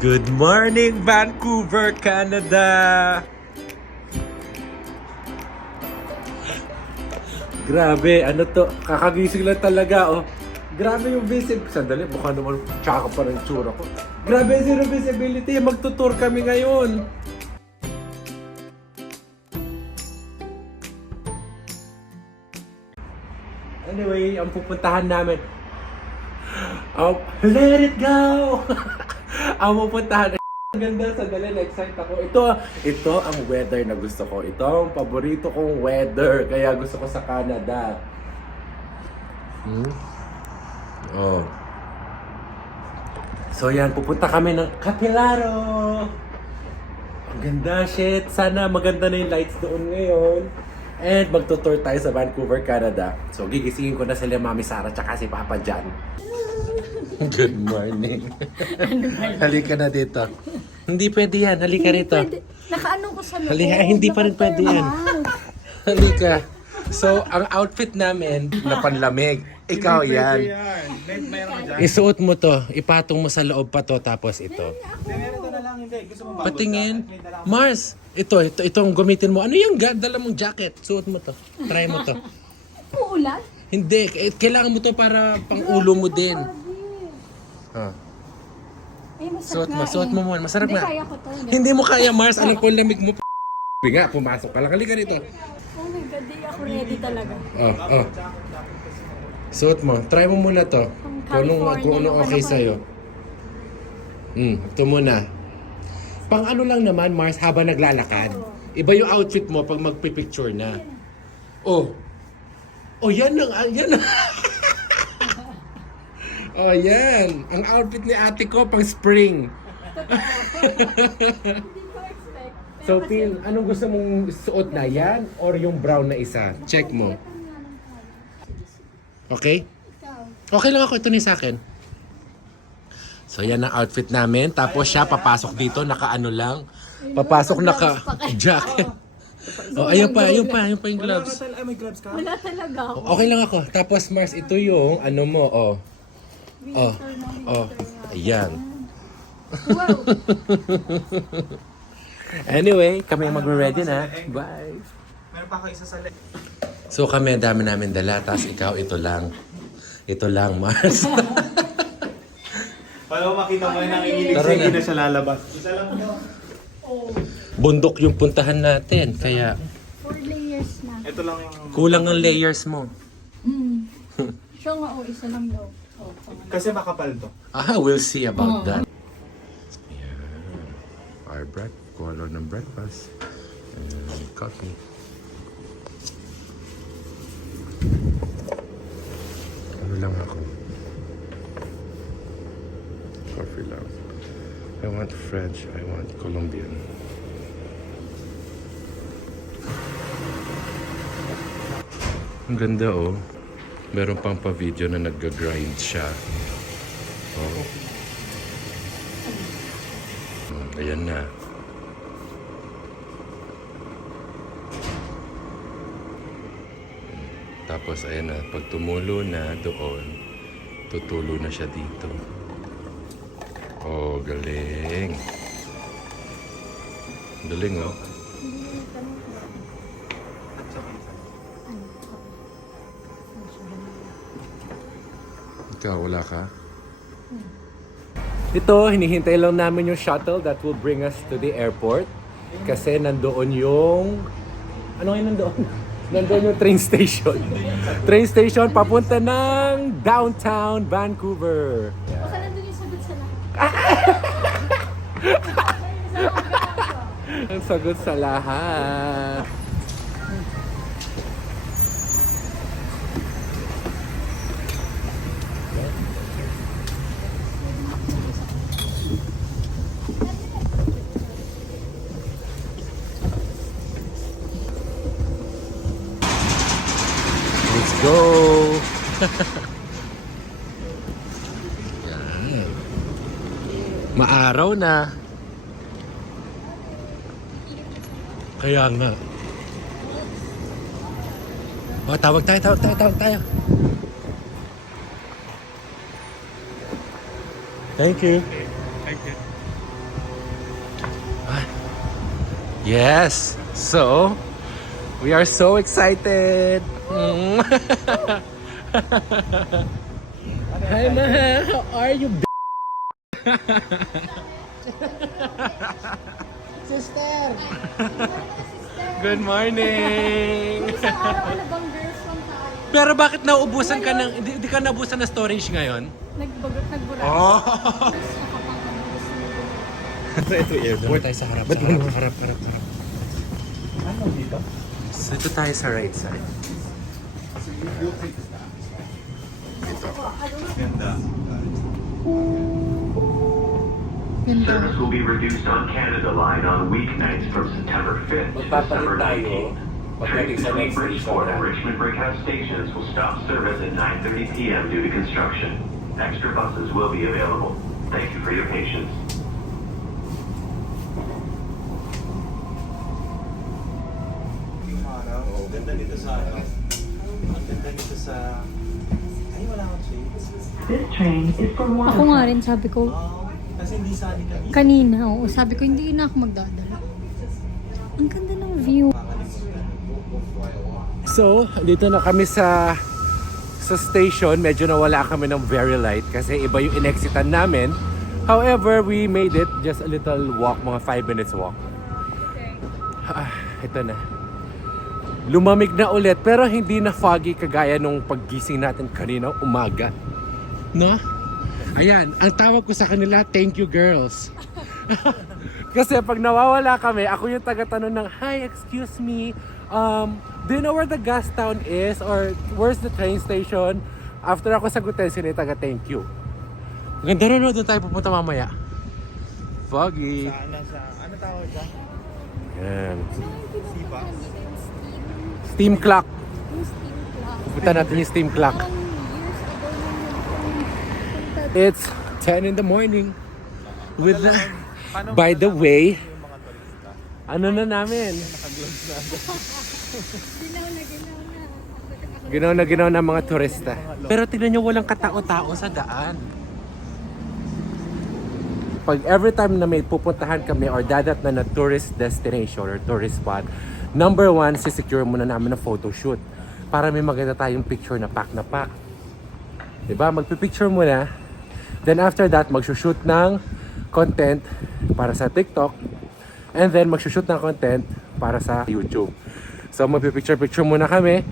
Good morning, Vancouver, Canada! Grabe, ano to? Kakagising lang talaga, oh. Grabe yung visibility. Sandali, mukha naman tsaka pa rin tsura ko. Grabe, zero visibility. Magtutour kami ngayon. Anyway, ang pupuntahan namin, let it go! Ang pupuntahan, ang ganda, sandali, na-excite ako. Ito ang weather na gusto ko. Ito ang paborito kong weather, kaya gusto ko sa Canada. Oh. So yan, pupunta kami ng Capilaro. Ang ganda, shit. Sana maganda na yung lights doon ngayon. And magtutour tayo sa Vancouver, Canada. So gigisingin ko na sila Mami Sarah tsaka si Papa John. Good morning. Halika na dito. Hindi pwede yan. Halika rito. Nakaano ko sa loob. Halika, hindi pa rin pwede yan. Halika. So, ang outfit namin na panlamig. Ikaw yan. Isuot mo to. Ipatong mo sa loob pa to. Tapos ito. Patingin. Mars, itong gamitin mo. Ano yung dala mong jacket? Suot mo to. Try mo to. Uulan? Hindi. Kailangan mo to para pang ulo mo din. Ah. Suot mo muna. Masarap Hindi, nga. kaya ko to. Hindi mo kaya, Mars. Alam ko lamig mo. Nga, pumasok ka lang. Halika rito. Oh my God, di ako ready talaga. Oh. Suot mo. Try mo muna to. Kung anong okay sa'yo. Ito muna. Pang ano lang naman, Mars, habang naglalakad. Iba yung outfit mo pag magpipicture na. Oh, yan lang. Yan lang. Oh, yan. Ang outfit ni ate ko pang spring. So, Pin, anong gusto mong suot na? Yan or yung brown na isa? Check mo. Okay? Okay lang ako. Ito ni sa akin. So, yan ang outfit namin. Tapos siya, papasok dito, naka-ano lang. Papasok, naka-jacket. Oh, ayun pa yung gloves. Wala talaga ako. Okay lang ako. Tapos, Mars, ito yung ano mo, ayan. Wow. Anyway, kami magre-ready na. Bye. Meron pa ako isa sa left. So kami, dami namin dala. Tapos ikaw, ito lang. Ito lang, Mars. Para makita mo yung nanginginig Tara siya, na. hindi na siya lalabas. Isa lang yun. Bundok yung puntahan natin. Kaya 4 layers na. Ito lang yung... kulang ang layers mo. Siya nga, isa lang daw. Kasi makapal to. We'll see about that. Yeah. Our color ng breakfast. And coffee. Ano lang ako? Coffee lang. I want French. I want Colombian. Ang ganda, oh. Meron pang pa-video na nag-grind siya. Oh. Ayan na. Tapos ayan na, pag tumulo na doon, tutulo na siya dito. Oh, galing. Galing, oh. Ikaw, wala ka? Ito, hinihintay lang namin yung shuttle that will bring us to the airport. Kasi nandoon yung... Ano ngayon nandoon? Nandoon yung train station. Train station papunta ng downtown Vancouver. Baka nandun yung sagot sa lahat. Ang sagot sa lahat. Let's go! Yan. Maaraw na. Kaya nga. Tawag tayo. Thank you. Thank you. Yes! So, we are so excited! Hi, Maha! How are you, Sister! Good morning! Isang araw na bang girls from tayo? Pero bakit nauubusan ka ng... Hindi ka naubusan ng storage ngayon? Nagbura. Oh! Ito Doon tayo sa harap. Harap. Ano dito? So, ito tayo sa right side. Ganda. Service will be reduced on Canada Line on weeknights from September 5th to December 19th. Trains between Bridgeport and Richmond Breakout stations will stop service at 9:30 p.m. due to construction. Extra buses will be available. Thank you for your patience. Yung araw. Ganda dito sa araw. Ang ganda dito sa... Ay, wala akong shades. This train is for one. Ako nga rin sabi ko, Kasi hindi sali kami. kanina, oo, sabi ko hindi na ako magdadala. Ang ganda ng view. So, dito na kami sa station. Medyo nawala kami ng very light kasi iba yung inexitan namin. However, we made it just a little walk, mga 5 minutes walk. Ito na. Lumamig na ulit pero hindi na foggy kagaya nung paggising natin kanina umaga. No? Ayan, ang tawag ko sa kanila, thank you girls. Kasi pag nawawala kami, ako yung taga-tanong ng, hi, excuse me, do you know where the gas town is? Or where's the train station? After ako sagutin, sila yung taga-thank you. Ganda rin, no? Doon tayo pupunta mamaya. Foggy. Ano tawag dyan? Yan. Sipa? Steam clock. Yung steam clock. Pupunta natin yung steam clock. Parang years ago na yung It's 10 in the morning. With the... By the way, ano na namin? Ginaw na mga turista. Pero tignan nyo, walang katao-tao sa daan. Pag every time na may pupuntahan kami or dadat na tourist destination or tourist spot, number one, sisecure muna namin ng photo shoot. Para may maganda tayong picture na pack. Diba? Magpipicture muna. Then after that, magsushoot ng content para sa TikTok. And then magsushoot ng content para sa YouTube. So magpipicture muna kami.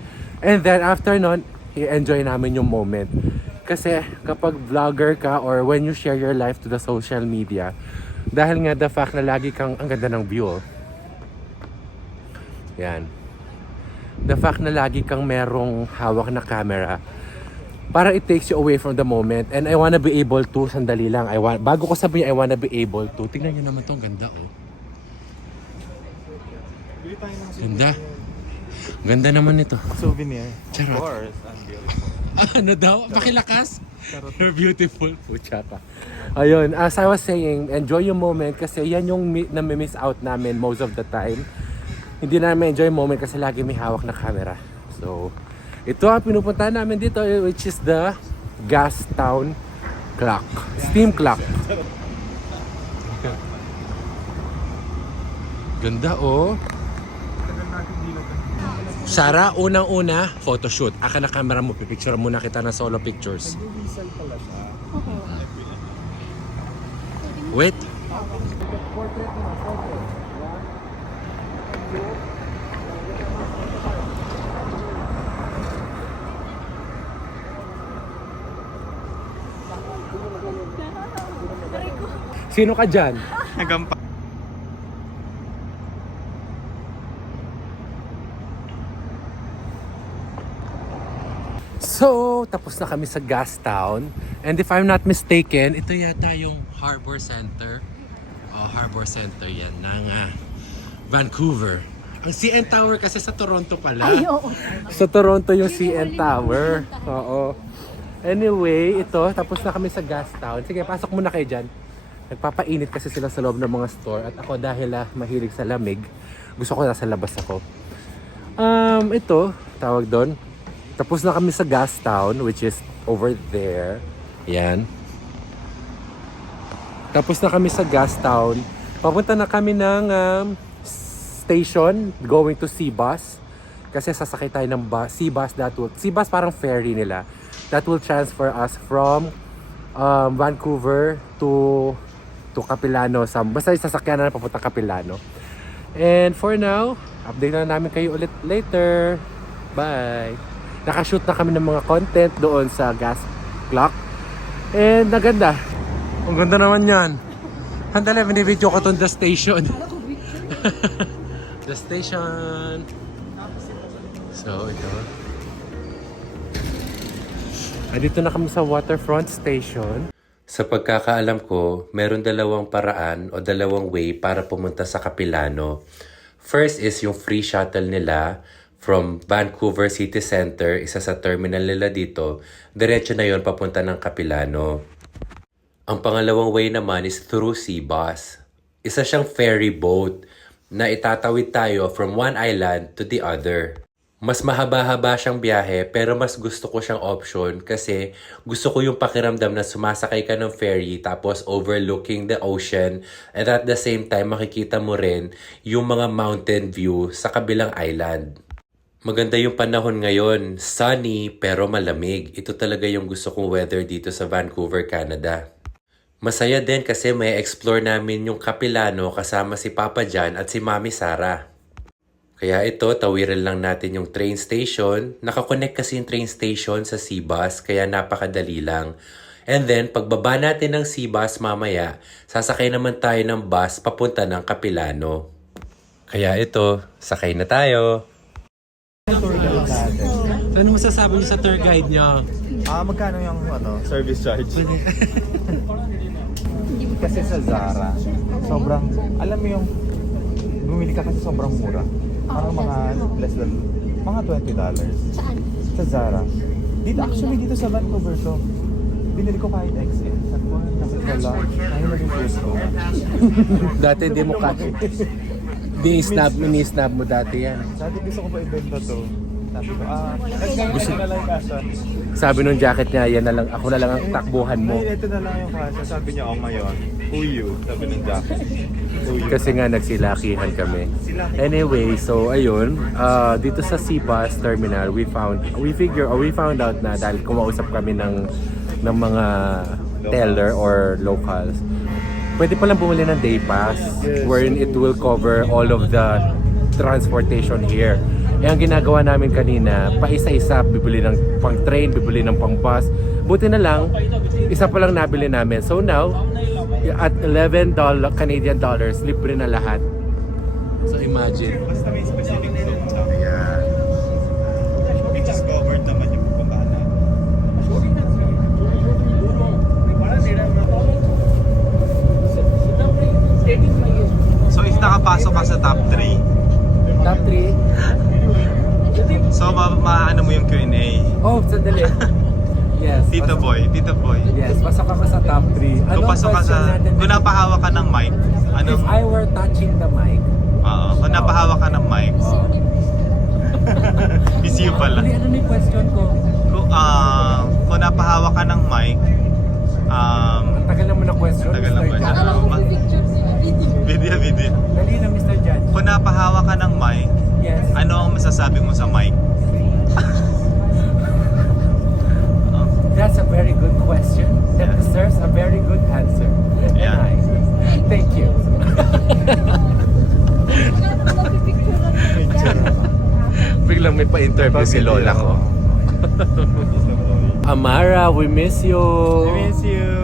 And then after nun, i-enjoy namin yung moment. Kasi kapag vlogger ka or when you share your life to the social media, dahil nga the fact na lagi kang ang ganda ng view. Yan. The fact na lagi kang merong hawak na camera, para it takes you away from the moment. And I wanna be able to, sandali lang, bago ko sabihin I wanna be able to, tingnan nyo naman to, ang ganda oh. Bili tayo ng Ganda. Ganda naman ito. souvenir. Charot. Of course. I'm beautiful. Ano daw? Pakilakas? You're beautiful. Pucha ka. Ayun, as I was saying, enjoy yung moment kasi yan yung na-miss out namin most of the time. Hindi namin enjoy yung moment kasi lagi may hawak na camera. So, ito ang pinupuntahan namin dito, which is the gas town clock. Steam clock. Ganda oh. Sarah, unang-una, photoshoot. Aka na camera mo, pipicture muna kita ng solo pictures. Wait. Sino ka dyan? Hanggang pa. So, tapos na kami sa gas town. And if I'm not mistaken, ito yata yung Harbor Center. Harbor Center yan ng Vancouver. Ang CN Tower kasi sa Toronto pala. Ay, oo. Sa Toronto yung CN Tower. Oo. Anyway, ito, tapos na kami sa gas town. Sige, pasok muna kayo dyan. Nagpapainit kasi sila sa loob ng mga store. At ako dahil mahilig sa lamig, gusto ko nasa labas ako. Ito, tawag doon. Tapos na kami sa gas town, which is over there. Yan. Tapos na kami sa gas town. Papunta na kami ng station going to Seabus. Kasi sasakay tayo ng Seabus Seabus parang ferry nila. That will transfer us from Vancouver to Capilano. Basta sasakyan na papunta Capilano. And for now, update na namin kayo ulit later. Bye! Nakashoot na kami ng mga content doon sa gas clock. And naganda. Ang ganda naman yan. Handali, binibidyo ko itong the station. The station. So, ito. Andito na kami sa waterfront station. Sa pagkakaalam ko, meron dalawang paraan o dalawang way para pumunta sa Capilano. First is yung free shuttle nila from Vancouver City Center, isa sa terminal nila dito. Diretso na yon papunta ng Capilano. Ang pangalawang way naman is through Seabus. Isa siyang ferry boat na itatawid tayo from one island to the other. Mas mahaba-haba siyang biyahe pero mas gusto ko siyang option kasi gusto ko yung pakiramdam na sumasakay ka ng ferry tapos overlooking the ocean and at the same time makikita mo rin yung mga mountain view sa kabilang island. Maganda yung panahon ngayon, sunny pero malamig. Ito talaga yung gusto kong weather dito sa Vancouver, Canada. Masaya din kasi may explore namin yung Capilano kasama si Papa John at si Mami Sara. Kaya ito, tawiran lang natin yung train station. Nakakonect kasi yung train station sa Seabus kaya napakadali lang. And then, pagbaba natin ng Seabus mamaya, sasakay naman tayo ng bus papunta ng Capilano. Kaya ito, sakay na tayo. Ano masasabi niyo sa tour guide niyo? Magkano yung service charge? Kasi sa Zara, sobrang, alam mo yung, bumili ka kasi sobrang mura. Parang mga less than, mga $20. Saan? Sa Zara. Dito sa Vancouver to. Binili ko kahit XL. Sabi ko, kasi wala. Ayun na yung first ko. Dati di mo kasi. Ni-snap mo dati yan. Sabi gusto ko pa ibenta to. Sabi ko, gusto na lang yung kasha. Sabi nung jacket niya, yan na lang, ako na lang ang takbuhan mo. Ito na lang yung kasha. Sabi niya, ngayon, who you? Sabi ng jacket. Who you? Kasi nga nagsilakihan kami. Anyway, so ayun, dito sa Seabus Terminal, we found out na dahil kumausap kami ng mga teller or locals. Pwede palang bumili ng day pass wherein it will cover all of the transportation here. Eh, ang ginagawa namin kanina, pa-isa-isa, bibili ng pang train, bibili ng pang bus. Buti na lang, isa pa lang nabili namin. So now, at $11 Canadian dollars, libre na lahat. So imagine. Basta may specific zone sa akin. Yeah. Which is covered naman yung pupuntahan natin. So if nakapasok ka sa top 3, Top 3. so maano mo yung Q&A. Oh, sandali. Yes. Tito Boy. Yes, pasok ako sa top 3. Kung pasok ka sa, kung napahawak ka ng mic, If I were touching the mic, kung napahawak ka ng mic, busy you pala. ano yung question ko? Kung napahawak ka ng mic, Ang tagal naman na question, Tagal Mr. naman. Jan. Akala ko pictures yung video. video. Dali na, Mr. Jan. Kung napahawak ka ng mic, Yes. ano ang masasabi mo sa mic? That's a very good question that deserves a very good answer. Yeah. And thank you. Biglang may pa-interview si Lola ko. Amara, we miss you. miss you.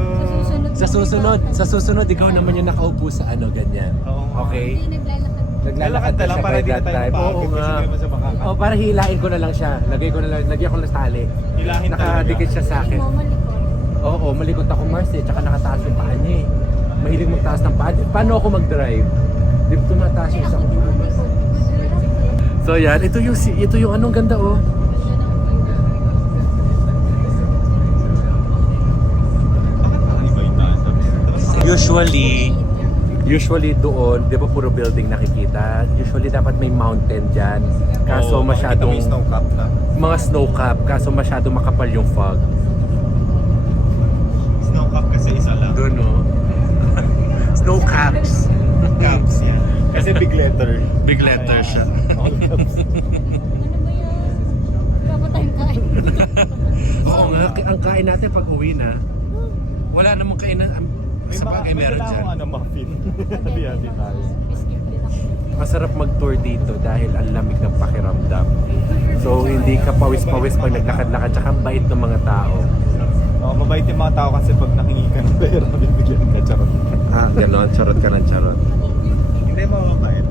Sa susunod, ikaw naman yung nakaupo sa ganyan. Oo. Okay? Hindi naglalakad. Naglalakad na lang para di na tayo Oo nga. Oh, para hilain ko na lang siya. Lagyan ko lang sa tali. Hilahin Nakadikit siya sa akin. Mo malikot. Oo, malikot ako, Mars eh. Tsaka nakataas yung paa niya eh. Mahilig magtaas ng paa. Paano ako mag-drive? Di ba tumataas yung isang paa? So yan, ito yung anong ganda oh. Usually doon, di ba puro building nakikita? Usually dapat may mountain dyan. Kaso masyadong snow cap na. mga snow cap, kaso masyadong makapal yung fog. Snow cap kasi isa lang. Doon no. Snow caps. Caps yan. Kasi Kasi big letter. Big letter siya. All caps. Ano ba yan? Wala pa tayong kain. Oo nga, ang kain natin pag uwi na. Wala namang kainan. May Sa bagay meron dala dyan. akong muffin. Hati-hati tayo. Skip din ako. Masarap mag-tour dito dahil ang lamig ng pakiramdam. So hindi ka pawis-pawis pag naglakad-lakad, tsaka ang bait ng mga tao. Oh, mabait yung mga tao kasi pag nakingi ka ng pera, bibigyan ka, charot. Ah, gano'n. Charot ka ng charot. Hindi mababait.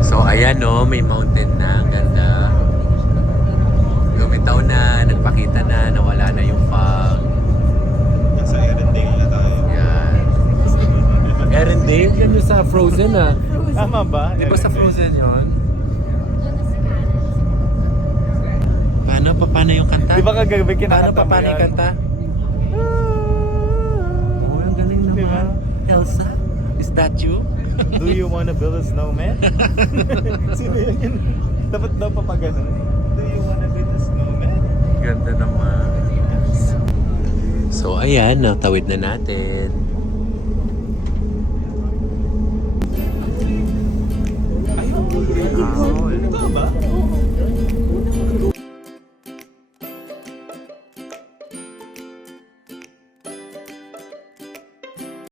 So ayan no, may mountain na. Ang ganda. Lumitaw na, nagpakita na, nawala na yung fog. Nasa Erendale na tayo. Yan. Erendale? Yan yung sa Frozen ah. Tama ba? Di ba sa Erendale? Frozen yun? Paano yung kanta? Di ba kagabi kinakanta mo Paano yung yan? kanta? Oh, ang galing naman. Diba? Elsa? Is that you? Do you wanna build a snowman? Sino yun? Dapat daw pa pag ganun. Do you wanna build a snowman? Ganda naman. So ayan, natawid na natin.